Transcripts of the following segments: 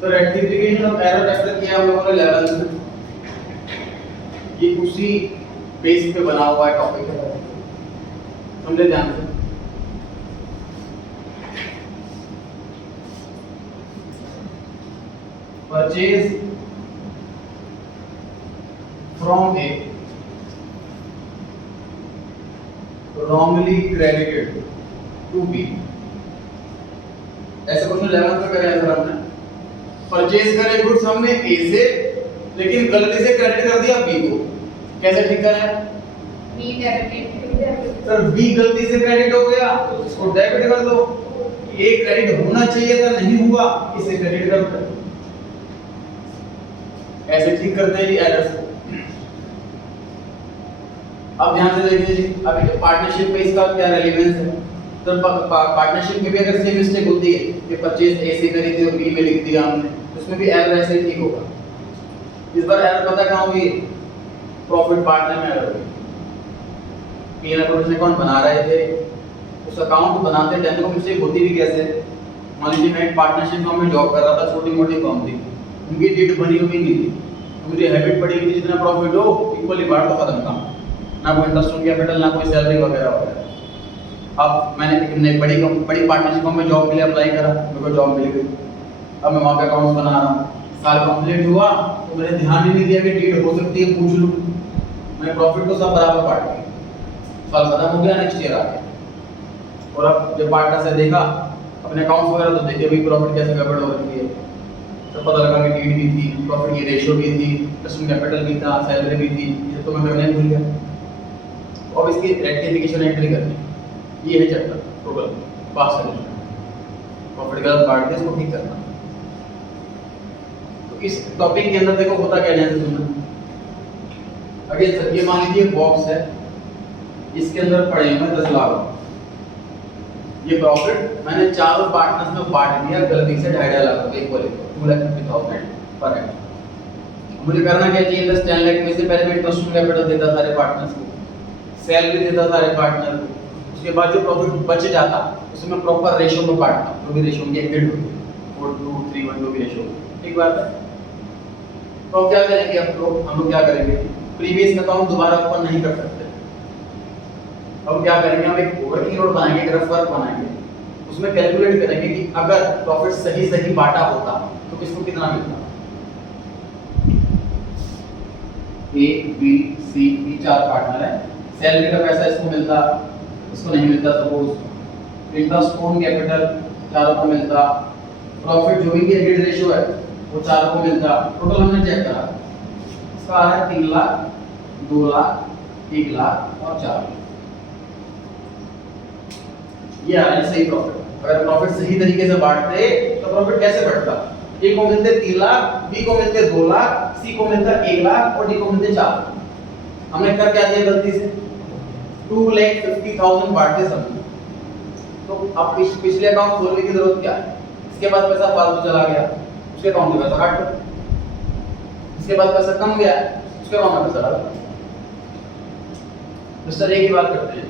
तो rectification of error factor किया हम लोगों ने 11 में। ये उसी बेस पे बना हुआ है टॉपिक है, समझे ध्यान से। Purchase from A wrongly credited to B। ऐसे क्वेश्चन 11 में करे आंसर हमने। परचेज करे गुड्स हमने ए से, लेकिन गलती से क्रेडिट कर दिया बी को। कैसे ठीक करा है? बी डेबिट सर बी गलती से क्रेडिट हो गया तो इसको डेबिट कर दो। ए क्रेडिट होना चाहिए था, नहीं हुआ, इसे क्रेडिट कर दो। ऐसे ठीक करते हैं एरर्स को। अब ध्यान से देखिए जी, अभी पार्टनरशिप में इसका क्या रेलेवेंस है। तो पार्टनरशिप में भी अगर सेम मिस्टेक होती है कि परचेज ए से करी थी और बी में लिख दिया हमने, तो उसमें भी एरर ऐसे ही ठीक होगा। इस बार एरर पता कहां होगी? प्रॉफिट बांटने में एरर होगी। पी&एल अकाउंट बना रहे थे, उस अकाउंट बनाते टाइम को मिस्टेक होती भी कैसे? मान लीजिए मैं एक पार्टनरशिप फर्म में जॉब कर रहा था, छोटी मोटी फर्म थी, उनकी डेट बनी हुई नहीं थी, तो मुझे हैबिट पड़ी हुई थी जितना प्रॉफिट हो इक्वली बांट दो, खत्म काम। ना कोई इंटरेस्ट ऑन कैपिटल, ना कोई सैलरी वगैरह वगैरह। अब मैंने एक बड़ी पार्टनरशिप में जॉब के लिए अप्लाई करा, मेरे को जॉब मिल गई। अब मैं वहाँ पे अकाउंट्स बना रहा हूँ, साल कंप्लीट हुआ तो मैंने ध्यान ही नहीं दिया कि डेट हो सकती है, पूछ लूँ। मैंने प्रॉफिट को सब बराबर बांट दिया, साल खत्म हो गया, नेक्स्ट ईयर आ गया। और अब जब पार्टनर से देखा अपने अकाउंट्स वगैरह, तो देखे भी प्रॉफिट कैसे गड़बड़ हो रही है। तो पता लगा कि डेट भी थी, प्रॉफिट की रेशियो भी थी, इंटरेस्ट ऑन कैपिटल भी था, सैलरी भी थी, ये तो मैं करने भूल गया। अब इसकी रेक्टिफिकेशन एंट्री करनी है। ये है चैप्टर टोटल पास सॉल्यूशन। प्रॉफिट गलत बांट के इसको ठीक करना। तो इस टॉपिक के अंदर देखो होता क्या है, सुनना। अगेन सर ये मान लीजिए बॉक्स है, इसके अंदर पड़े हुए 10 लाख। ये प्रॉफिट मैंने चारों पार्टनर्स में बांट दिया गलती से 2.5 लाख रुपए इक्वली 2,50,000 पर हेड। मुझे करना क्या चाहिए? 10 लाख में से पहले मैं इंटरेस्ट ऑन कैपिटल देता सारे पार्टनर्स को, सैलरी देता सारे पार्टनर को, उसके बाद जो प्रॉफिट बच जाता उसमें प्रॉपर रेशियो में बांटता, जो भी रेशियो की एग्रीड होगी 4:2:3:1 जो भी रेशियो। ठीक बात है। तो क्या करेंगे हम लोग क्या करेंगे? प्रीवियस अकाउंट दोबारा ओपन नहीं कर सकते। अब क्या करेंगे? हम एक वर्किंग नोट बनाएंगे, एक रफ वर्क बनाएंगे, उसमें कैलकुलेट करेंगे कि अगर प्रॉफिट सही बांटा होता तो किसको कितना मिलता। A B C D 4 partner है, सैलरी का पैसा इसको मिलता, इसको नहीं मिलता, सपोज इंटरेस्ट ऑन कैपिटल चारों को मिलता, प्रॉफिट जो भी एग्रीड रेशियो है वो चारों को मिलता। टोटल हमने चेक करा, इसका आ रहा है 3 लाख, 2 लाख, 1 लाख और 4 लाख। ये आ रहा है सही प्रॉफिट। अगर प्रॉफिट सही तरीके से बांटते तो प्रॉफिट कैसे बढ़ता? ए को मिलते 3 लाख, बी को मिलते 2 लाख, सी को मिलता 1 लाख और डी को मिलते 4 लाख। हमने कर क्या दिया गलती से? 2,50,000 बांटते समय। तो अब पिछले अकाउंट खोलने की जरूरत क्या है? इसके पास पैसा फालतू चला गया, उसके अकाउंट में पैसा काट दो। इसके पास पैसा कम गया, उसके अकाउंट में पैसा डालो। मिस्टर ए की बात करते हैं।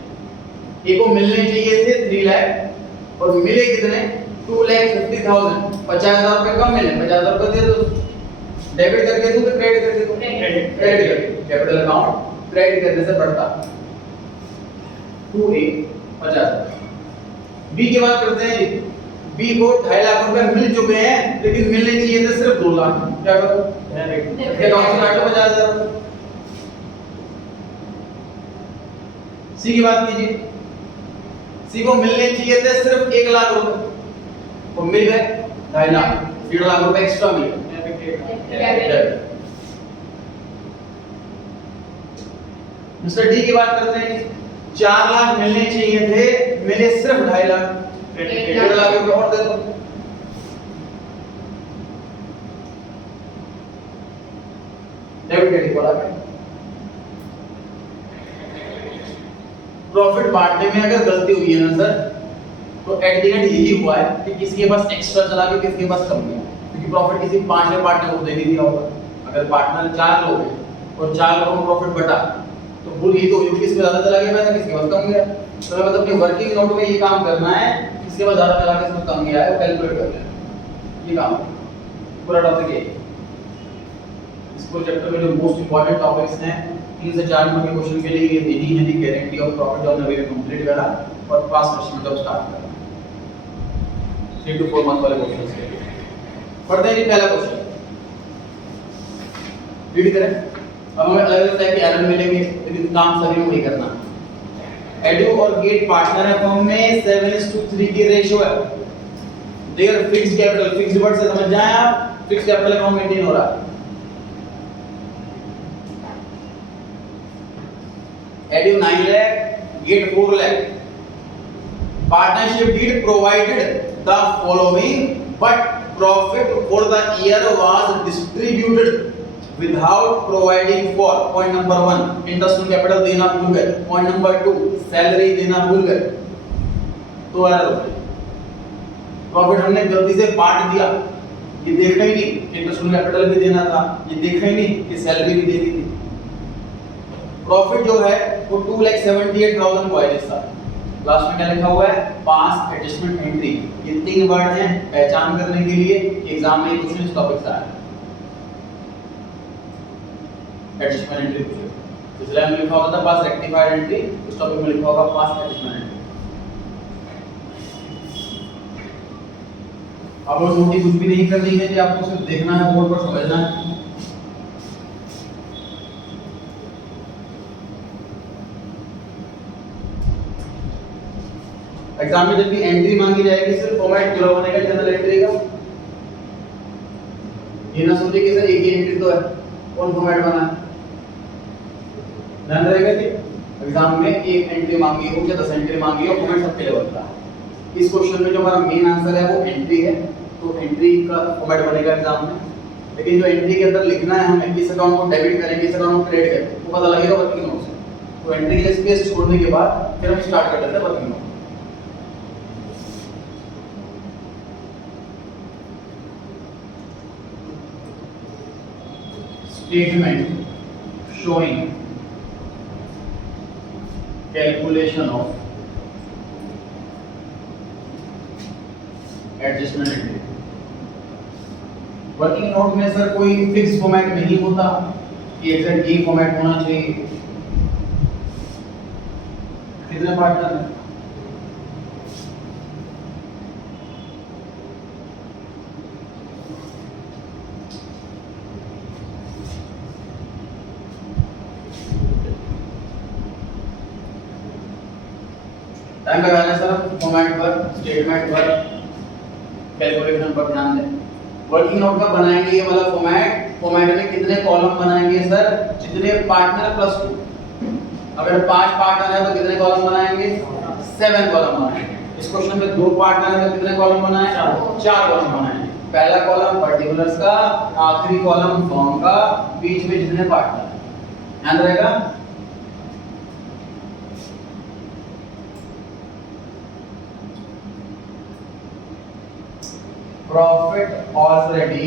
ए को मिलने चाहिए थे 3 लाख और मिले कितने? 2,50,000। 50,000 रुपए कम मिले, 50,000 रुपए दे दो। डेबिट करके दो तो क्रेडिट करके दो? क्रेडिट करके। कैपिटल अकाउंट क्रेडिट करने से बढ़ता 2A 50,000। बी की बात करते हैं जी। बी को 2.5 लाख रुपए मिल चुके हैं, लेकिन मिलने चाहिए थे सिर्फ 2 लाख। क्या करो? अकाउंट से काटो 50,000। सी की बात कीजिए। सी को मिलने चाहिए थे सिर्फ 1 लाख रुपए, वो मिल गए 2.5 लाख, 1.5 लाख रुपए एक्स्ट्रा मिल गए। मिस्टर डी की बात करते हैं। 4 लाख मिलने चाहिए थे, मिले सिर्फ 2.5 लाख, 1.5 लाख रुपए और दे दो। डेबिट क्रेडिट बोला क्या? प्रॉफिट बांटने में अगर गलती हुई है ना सर, तो एट द एंड यही हुआ है कि किसके पास एक्स्ट्रा चला गया, किसके पास कम गया। क्योंकि प्रॉफिट किसी 5 पार्टनर को दे नहीं दिया होगा। अगर पार्टनर 4 लोग हैं और 4 लोगों को प्रॉफिट बटा, तो भूल यही तो हुई कि किसके ज्यादा चला गया पैसा, किसके पास कम गया। तो हमें बस अपनी वर्किंग नोट में ये काम करना है, किसके पास ज्यादा चला गया, किसके पास कम गया है, वो कैलकुलेट कर लेना। ये काम पूरा टॉपिक है। इसको चैप्टर में जो मोस्ट इंपॉर्टेंट टॉपिक्स हैं 3 से 4 नंबर के क्वेश्चन के लिए ये देनी है, the guarantee of profit on the way complete करा और पास क्वेश्चन मतलब स्टार्ट करा 3 to 4 मंथ वाले क्वेश्चंस के लिए। पढ़ते हैं जी पहला क्वेश्चन, रीड करें। अब हमें अलग अलग टाइप के एरर मिलेंगे लेकिन काम सभी में वही करना है। एडू और गेट पार्टनर है, फर्म में 7:3 की रेशियो है। Their fixed capital, fixed word से समझ जाए आप, फिक्स्ड कैपिटल अकाउंट मेंटेन हो रहा है। एडू 9 लाख, गेट 4 lakh. Partnership deed provided the following, but profit for the year was distributed without providing for point number 1 interest on capital देना भूल गए, point number 2 सैलरी देना भूल गए, तो एरर हो गई। प्रॉफिट हमने गलती से बांट दिया, ये देखा ही नहीं इंटरेस्ट ऑन कैपिटल भी देना था, ये देखा ही नहीं कि सैलरी भी देनी थी। प्रॉफिट जो है वो 2,78,000 को है जिसका लास्ट में क्या लिखा हुआ है, पास एडजस्टमेंट एंट्री। ये 3 वर्ड हैं पहचान करने के लिए, एग्जाम में क्वेश्चन इस टॉपिक से आया एडजस्टमेंट एंट्री पूछे, इसलिए हमने लिखा होगा था पास रेक्टिफाइड एंट्री, इस टॉपिक में लिखा होगा पास एडजस्टमेंट एंट्री। अब वो नोटिस कुछ भी नहीं करनी है कि आपको सिर्फ देखना है, बोर्ड पर समझना है। एग्जाम में जब भी एंट्री मांगी जाएगी सिर्फ फॉर्मेट पूरा बनेगा जनरल एंट्री का। ये ना सोचिए कि सर एक ही एंट्री तो है, कौन फॉर्मेट बना है, ध्यान रहेगा कि एग्जाम में एक एंट्री मांगी हो या 10 एंट्री मांगी हो, फॉर्मेट सबके लिए बनता है। इस क्वेश्चन में जो हमारा मेन आंसर है वो एंट्री है, तो एंट्री का फॉर्मेट बनेगा एग्जाम में। लेकिन जो एंट्री के अंदर लिखना है हमें, किस अकाउंट को डेबिट करें, किस अकाउंट को क्रेडिट करें, वो पता लगेगा वर्किंग नोट से। तो एंट्री के स्पेस छोड़ने के बाद फिर हम स्टार्ट कर लेते हैं working note. Statement showing calculation of adjustment entry। Working note में सर कोई फिक्स फॉर्मेट नहीं होता कि एग्जैक्ट यही फॉर्मेट होना चाहिए। कितने पार्टनर हैं? टाइम लगाना सर फॉर्मेट पर, स्टेटमेंट पर, कैलकुलेशन पर ध्यान दें। वर्किंग नोट का बनाएंगे ये वाला फॉर्मेट में कितने कॉलम बनाएंगे सर, जितने पार्टनर प्लस 2। अगर 5 पार्टनर है तो कितने कॉलम बनाएंगे, 7 कॉलम बनाएंगे। इस क्वेश्चन में 2 पार्टनर है तो कितने कॉलम बनाए, 4 कॉलम बनाएंगे। पहला कॉलम पर्टिकुलर्स का, आखिरी कॉलम फर्म का, बीच में जितने पार्टनर, ध्यान रहेगा। प्रॉफिट ऑलरेडी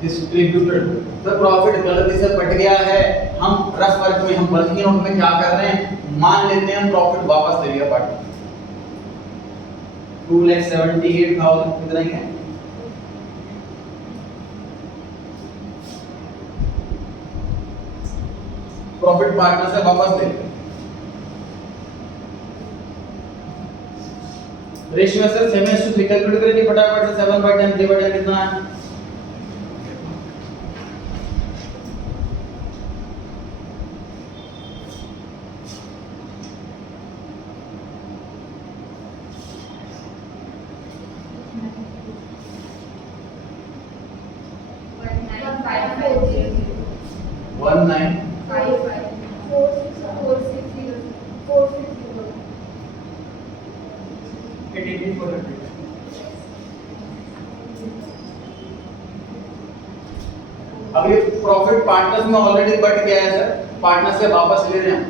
डिस्ट्रीब्यूटेड, तो प्रॉफिट गलती से बट गया है। हम रफ वर्क में, हम वर्किंग नोट में क्या कर रहे हैं, मान लेते हैं हम प्रॉफिट वापस ले लिया पार्टनर। 2,78,000 कितना ही है, प्रॉफिट पार्टनर से वापस ले लिया। रेशियो से 7:3 कैलकुलेट करेंगे फटाफट से। 7/10 3/10 कितना है, वन नाइन 18,400। अब ये प्रॉफिट पार्टनर्स में ऑलरेडी बट गया है सर, पार्टनर से वापस ले रहे हैं,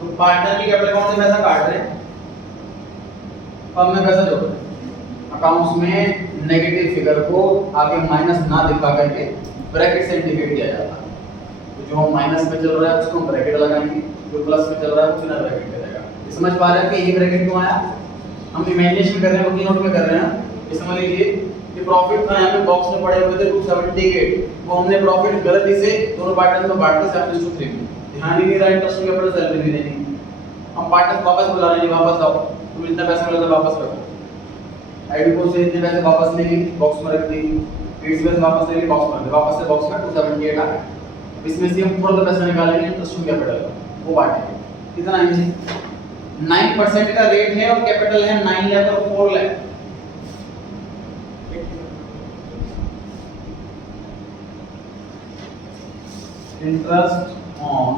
तो पार्टनर की कैपिटल अकाउंट से पैसा काट रहे हैं, फर्म में पैसा जोड़ रहे हैं। अकाउंट्स में नेगेटिव फिगर को आगे माइनस ना दिखा करके ब्रैकेट से इंडिकेट किया जाता है। तो जो माइनस में चल रहा है उसको ब्रैकेट लगाएंगे, जो प्लस में चल रहा है वो बिना ब्रैकेट के रहेगा। समझ पा रहे हैं कि ये ब्रैकेट क्यों आया, हम इमेजिनेशन कर रहे हैं, वर्किंग नोट में कर रहे हैं। ये समझ लीजिए ये प्रॉफिट था यहाँ पे बॉक्स में पड़े हुए थे 278, वो हमने प्रॉफिट गलती से दोनों पार्टनर्स में बांट के 7:3 में। ध्यान ही नहीं रहा इंटरेस्ट के ऊपर सैलरी भी देनी। हम पार्टनर्स वापस बुला रहे हैं, वापस आओ, तुम इतना पैसा मिला था वापस रखो। आईडीको से इतने पैसे वापस ले ली, बॉक्स में रख दी, फीस में वापस ले ली, बॉक्स में रख दी, वापस से बॉक्स में 278 आ गया। इसमें से हम थोड़ा सा पैसा निकालेंगे इंटरेस्ट कैपिटल का, वो बांटेंगे। कितना है? 9% का रेट है और कैपिटल है 9 लाख और 4 लाख। इंटरेस्ट ऑन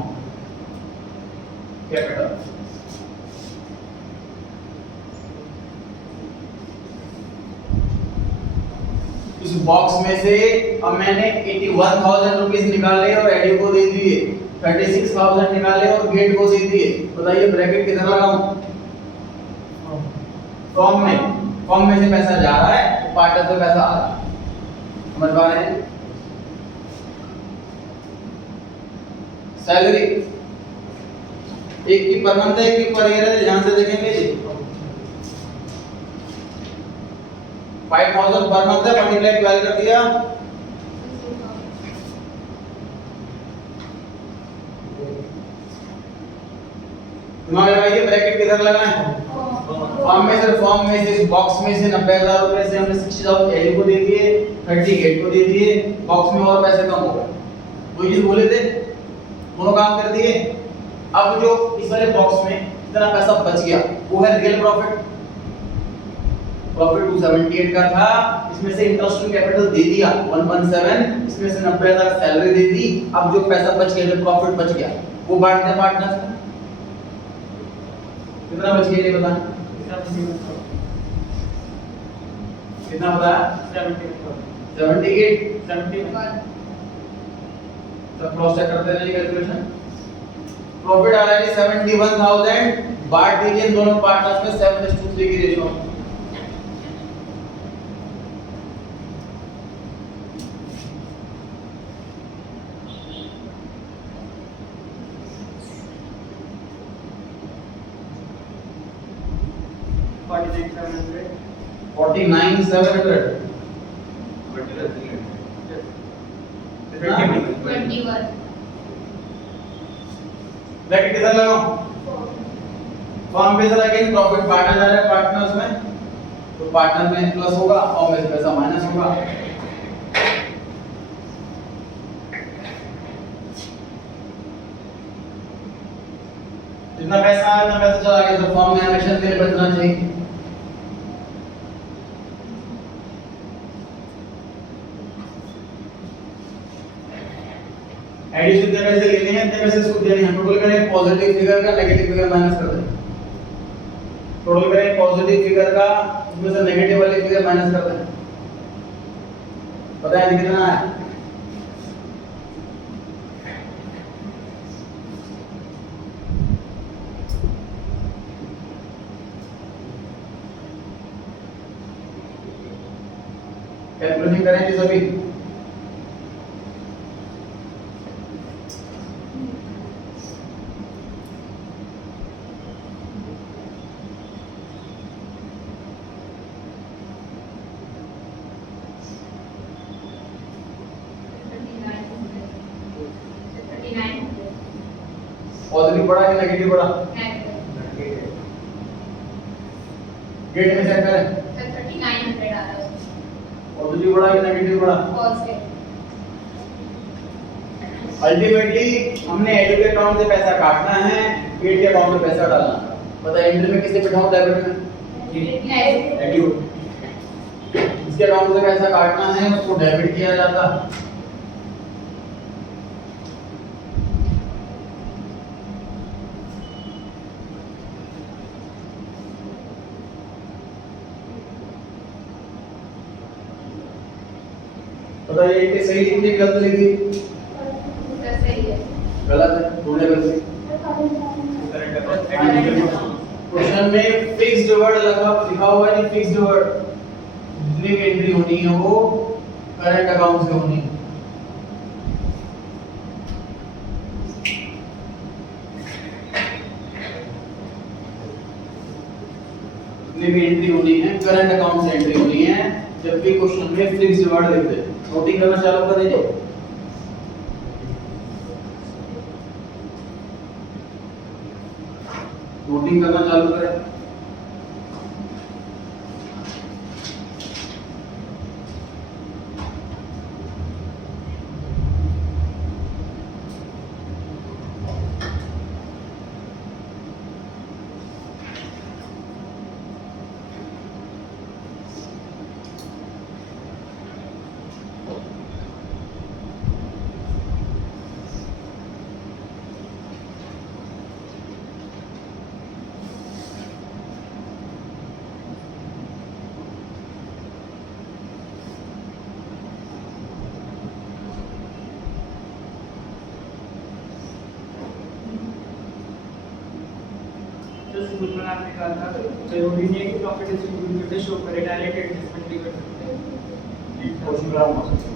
कैपिटल इस बॉक्स में से अब मैंने 81,000 रुपीस निकाले और एडी को दे दिए, 36,000 निकाले और गेट को दे दिए। बताइए ब्रैकेट किधर लगाऊं? फॉर्म में से पैसा जा रहा है तो पार्टनर से पैसा आ रहा है। समझ पा रहे हैं? सैलरी एक की पर मंथ है, एक की पर ईयर है, ध्यान से देखेंगे जी। 5,000 पर मंथ है, मल्टीप्लाई 12 कर दिया, दिमाग लगाइए ब्रैकेट किधर लगाएं? फॉर्म में से इस बॉक्स में से 90,000 रुपए से हमने 60,000 एडी को दे दिए, 38 को दे दिए, बॉक्स में और पैसे कम हो गए। वही चीज बोले थे, दोनों काम कर दिए। अब जो इस वाले बॉक्स में जितना पैसा बच गया वो है रियल प्रॉफिट। प्रॉफिट 278 का था, इसमें से इंटरेस्ट ऑन कैपिटल दे दिया 117, इसमें से 90,000 सैलरी दे दी। अब जो पैसा बच गया, जो प्रॉफिट बच गया, वो बांट दें पार्टनर्स में। कितना बच गया ये बताएं? कितना बता? 78 सब क्रॉस चेक करते रहिए कैलकुलेशन। प्रॉफिट आ रहा है 71,000, बांट दीजिए इन दोनों पार्टनर्स में 7:3 की रेशियो। ब्रैकेट किधर लगाऊं? फॉर्म पे चला गया, प्रॉफिट बांटा जा रहा है पार्टनर्स में, तो पार्टनर में प्लस होगा और में से पैसा माइनस होगा। जितना पैसा आया उतना पैसा चला गया, तो फॉर्म में हमेशा तेल बचना चाहिए। एडिशन जितने पैसे लेने हैं उतने पैसे सूद देने हैं। टोटल करें पॉजिटिव फिगर का नेगेटिव फिगर माइनस कर दें। टोटल करें पॉजिटिव फिगर का, उसमें से नेगेटिव वाली फिगर माइनस कर दें। पता है कितना है? कैलकुलेशन करें जी सभी। पॉजिटिव बढ़ा कि नेगेटिव बढ़ा? गेट में चेक करें। 3900 आ रहा है। पॉजिटिव बढ़ा कि नेगेटिव बढ़ा? पॉजिटिव। अल्टीमेटली हमने एडी के अकाउंट से पैसा काटना है, गेट के अकाउंट में पैसा डालना है। पता है एंट्री में किसे बिठाऊं डेबिट में? एडी। इसके अकाउंट से पैसा काटना है, उसको डेबिट किया जाता है। बताइए ये सही लिखी गलत लिखी? सही है। गलत है, थोड़े गलत। क्वेश्चन में फिक्स्ड वर्ड लिखा हुआ है, फिक्स्ड वर्ड जितनी भी एंट्री होनी है वो करंट अकाउंट से होनी है। जितनी भी एंट्री होनी है करंट अकाउंट से एंट्री होनी है। जब भी क्वेश्चन में फिक्स डिवाइड लिख दे, नोटिंग करना चालू कर दीजिए। नोटिंग करना चालू करें। में आपने कहा था जरूरी नहीं है कि प्रॉफिट डिस्ट्रीब्यूट करके शो करे, डायरेक्ट एडजस्टमेंट भी कर सकते हैं। क्वेश्चन ग्राम हो सकता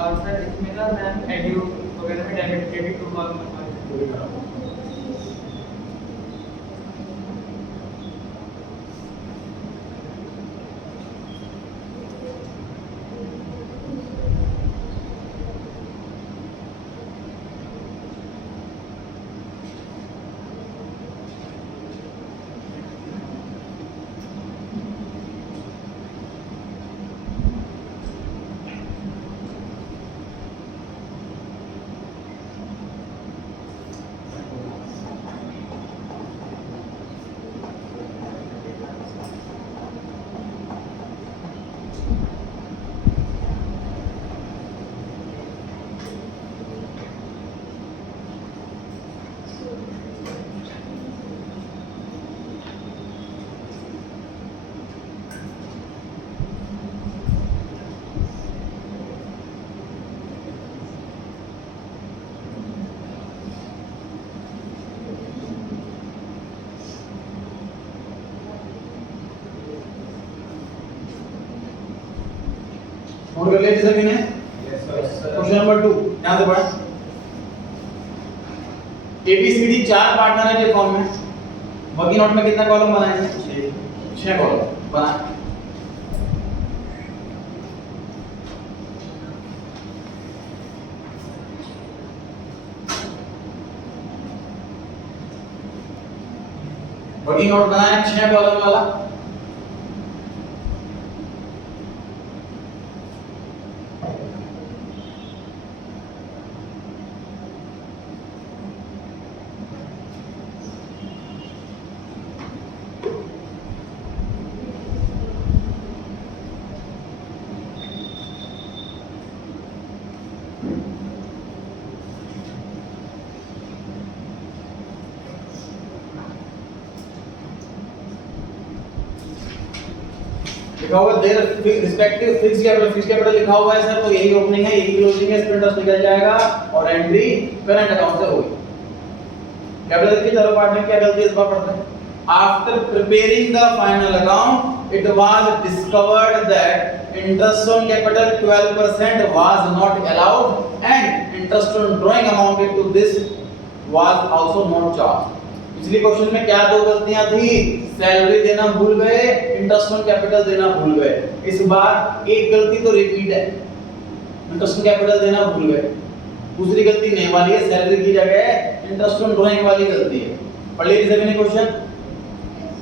और सर इसमें ना मैम एडियो वगैरह में डायरेक्ट क्रेडिट टू फॉर्म है। नोट कर लिया सभी ने? क्वेश्चन नंबर 2 यहां से पढ़। एबीसीडी 4 पार्टनर है जो फॉर्म में, वर्किंग नोट में कितना कॉलम बनाए? 6 कॉलम बना। वर्किंग नोट बनाया 6 कॉलम वाला। लिखा हुआ देयर रिस्पेक्टिव फिक्स कैपिटल लिखा हुआ है सर, तो यही ओपनिंग है, यही क्लोजिंग है, स्प्रिंटर्स निकल जाएगा और एंट्री करंट अकाउंट से होगी। कैपिटल की चारों पार्ट में क्या गलती है इस बार पढ़ते हैं। After preparing the final account it was discovered that interest on capital 12% was not allowed and interest on drawing amounted to this was also not charge. पिछले क्वेश्चन में क्या दो गलतियां थी? सैलरी देना भूल गए, इंटरेस्ट ऑन कैपिटल देना भूल गए। इस बार एक गलती तो रिपीट है, इंटरेस्ट ऑन कैपिटल देना भूल गए। दूसरी गलती नहीं वाली है, सैलरी की जगह इंटरेस्ट ऑन ड्राइंग वाली गलती है। पढ़ लीजिए सभी ने क्वेश्चन।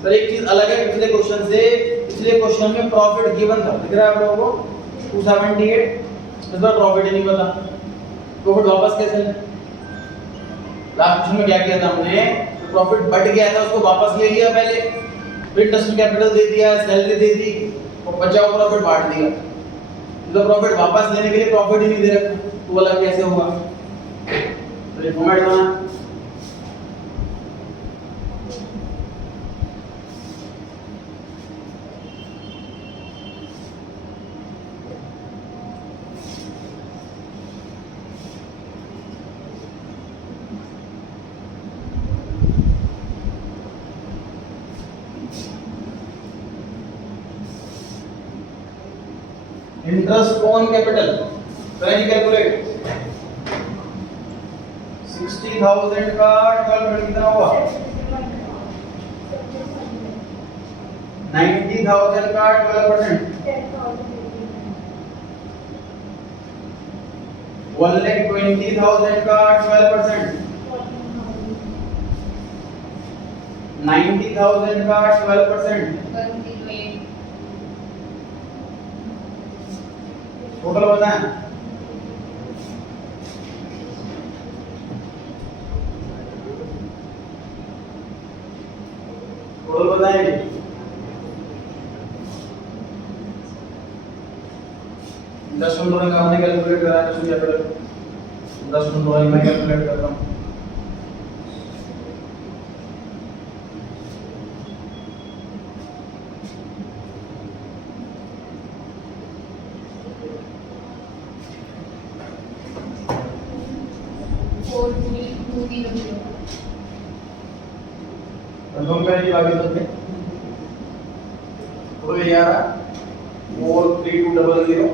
सर एक चीज अलग है पिछले क्वेश्चन से, पिछले क्वेश्चन में प्रॉफिट गिवन था, दिख रहा है आप लोगों को 278, इस बार प्रॉफिट ही नहीं पता। प्रॉफिट वापस कैसे लें? लास्ट क्वेश्चन में क्या किया था हमने? प्रॉफिट बढ़ गया था उसको वापस ले लिया पहले, फिर इंटरेस्ट कैपिटल दे दिया, सैलरी दे दी और बचा हुआ प्रॉफिट बांट दिया। तो प्रॉफिट वापस लेने के लिए प्रॉफिट ही नहीं दे रखा, तो वाला कैसे होगा? तो फॉर्मेट बना। इंटरेस्ट ऑन कैपिटल कैसे कैलकुलेट? 60,000 का 12% कितना हुआ? 90,000 का 12%, 1,20,000 का 12%, 90,000 का 12%, 108, टोटल बताएं। टोटल बताएं। 10 मिनट में आपने कैलकुलेट करा है तो कैपिटल 10 मिनट में मैं कैलकुलेट करता हूँ। कंफर्म करें बाकी सबने तो ये आ रहा 43200।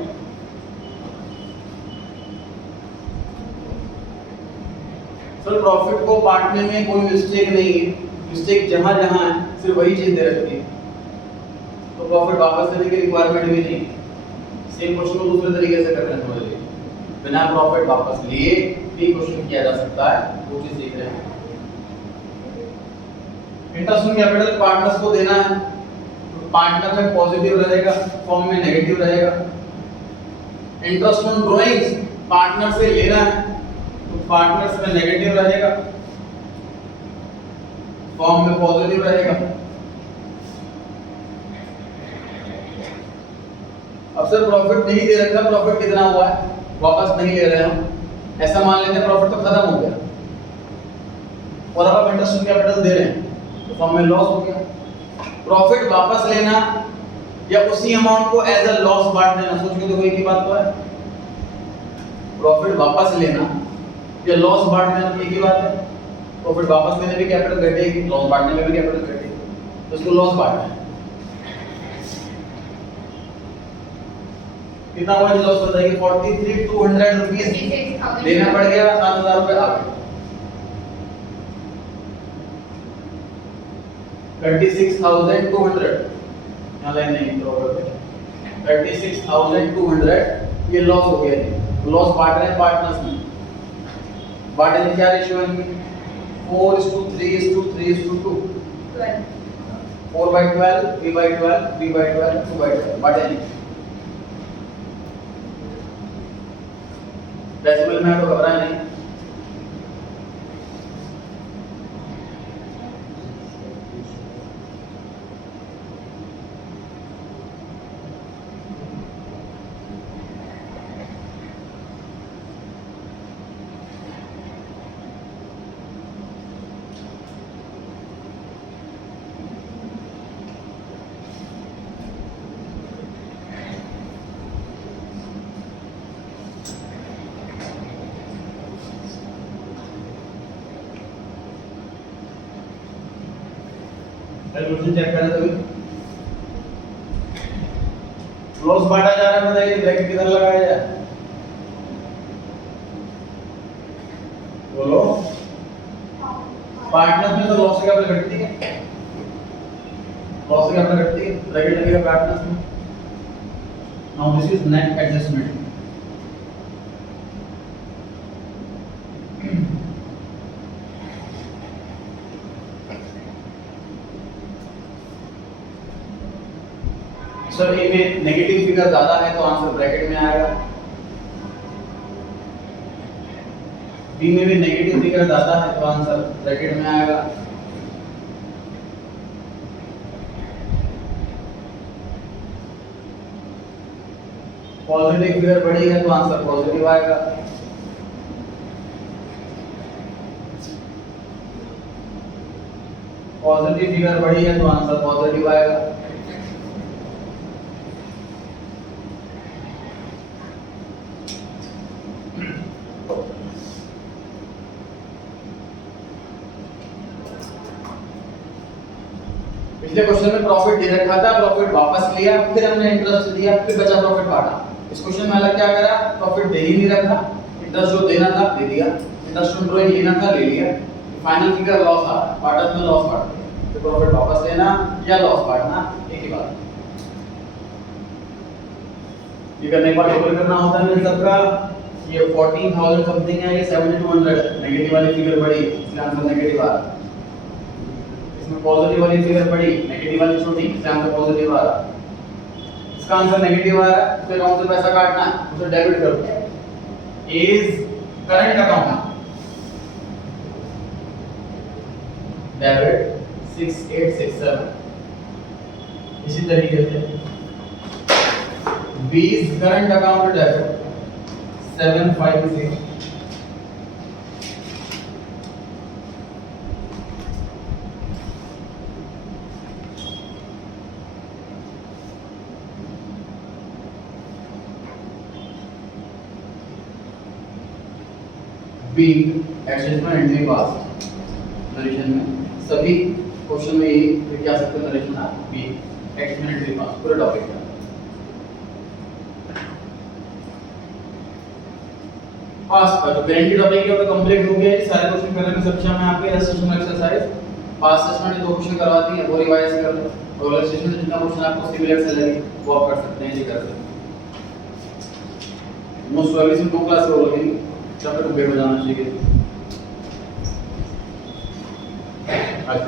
सर प्रॉफिट को बांटने में कोई मिस्टेक नहीं है, मिस्टेक जहां जहां है सिर्फ वही चीज दे रखी है, तो प्रॉफिट वापस लेने की रिक्वायरमेंट भी नहीं। सेम क्वेश्चन को दूसरे तरीके से करना है, समझ लीजिए बिना प्रॉफिट वापस लिए भी क्वेश्चन किया जा सकता है, वो चीज देख रहे हैं। इंटरेस्ट ऑन कैपिटल पार्टनर्स को देना है, तो पार्टनर में पॉजिटिव रहेगा, फॉर्म में नेगेटिव रहेगा। इंटरेस्ट ऑन ड्राइंग्स पार्टनर से लेना है, तो पार्टनर्स में नेगेटिव रहेगा, फॉर्म में पॉजिटिव रहेगा। अब सर प्रॉफिट नहीं दे रखा, प्रॉफिट कितना हुआ है वापस नहीं ले रहे हम, ऐसा मान लेते हैं प्रॉफिट तो खत्म हो गया और अब आप इंटरेस्ट ऑन कैपिटल दे रहे हैं तो फॉर्म में लॉस हो गया। प्रॉफिट वापस लेना या उसी अमाउंट को एज अ लॉस बांट देना, सोच के देखो एक ही बात तो है। प्रॉफिट वापस लेना या लॉस बांट देना एक ही बात है। प्रॉफिट वापस लेने में कैपिटल घटेगी, लॉस बांटने में भी कैपिटल घटेगी, तो इसको लॉस बांटना है। कितना हुआ लॉस बताइए? 43,200 रुपीस देना पड़ गया, 7,000 रुपए आ गए। 36,200 यहाँ लाइन नहीं ड्रॉ करते, 36,200 ये लॉस हो गया। लॉस बांट रहे हैं पार्टनर्स में, बांटने में क्या रेशियो है? 4:3:3:2 4/12 3/12 3/12 2/12 बांटेंगे। डेसिमल में तो घबराए नहीं। कैलकुलेशन चेक करें तो लॉस बांटा जा रहा है, बताइए ब्रैकेट किधर लगाया जाए? बोलो। पार्टनर्स में तो लॉस से कैपिटल घटती है, लॉस से कैपिटल घटती है, ब्रैकेट लगेगा पार्टनर्स में। Now this is net adjustment. Sir A में नेगेटिव फिगर ज्यादा है तो आंसर ब्रैकेट में आएगा, बी में भी नेगेटिव फिगर ज्यादा है तो आंसर ब्रैकेट में आएगा। पॉजिटिव फिगर बड़ी है तो आंसर पॉजिटिव आएगा। पॉजिटिव फिगर बड़ी है तो आंसर पॉजिटिव आएगा। पिछले क्वेश्चन में प्रॉफिट दे रखा था, प्रॉफिट वापस लिया, फिर हमने इंटरेस्ट दिया, फिर बचा प्रॉफिट बांटा। इस क्वेश्चन में अलग क्या करा? प्रॉफिट दे ही नहीं रखा, इंटरेस्ट जो देना था दे दिया, इंटरेस्ट ऑन ड्राइंग लेना था ले लिया, फाइनल फिगर लॉस आ रहा है, पार्टनर में लॉस बांट दिया। तो प्रॉफिट वापस लेना या लॉस बांटना एक ही बात है। ये करने के बाद टोटल करना होता है इन सबका, ये 14,000 समथिंग है, ये 7200 है। नेगेटिव वाली फिगर बड़ी, इसलिए आंसर नेगेटिव आ रहा। इसमें पॉजिटिव वाली फिगर बड़ी, नेगेटिव वाली छोटी, इसलिए आंसर पॉजिटिव आ रहा। इसका आंसर नेगेटिव आ रहा है, तो अकाउंट से पैसा काटना है, उसे डेबिट कर दो। Is current account debit 6867। इसी तरीके से B is current account debit 750। B adjustment entry pass narration में सभी क्वेश्चन में ये क्या सकते हैं नरेशन आ B एडजस्टमेंट एंट्री पास पूरा टॉपिक है। पास का जो गारंटी टॉपिक है वो कंप्लीट हो गया है। सारे क्वेश्चन करने में सक्षम है आपके रजिस्ट्रेशन एक्सरसाइज पास सेशन में दो क्वेश्चन करवाती है वो रिवाइज कर लो और रजिस्ट्रेशन में जितना क्वेश्चन आपको सिमिलर से लगे वो आप कर सकते हैं, ये कर सकते हैं। मोस्ट प्रोबेबली इसमें 2 क्लास हो रही है, चैप्टर कंप्लीट हो जाना चाहिए। आज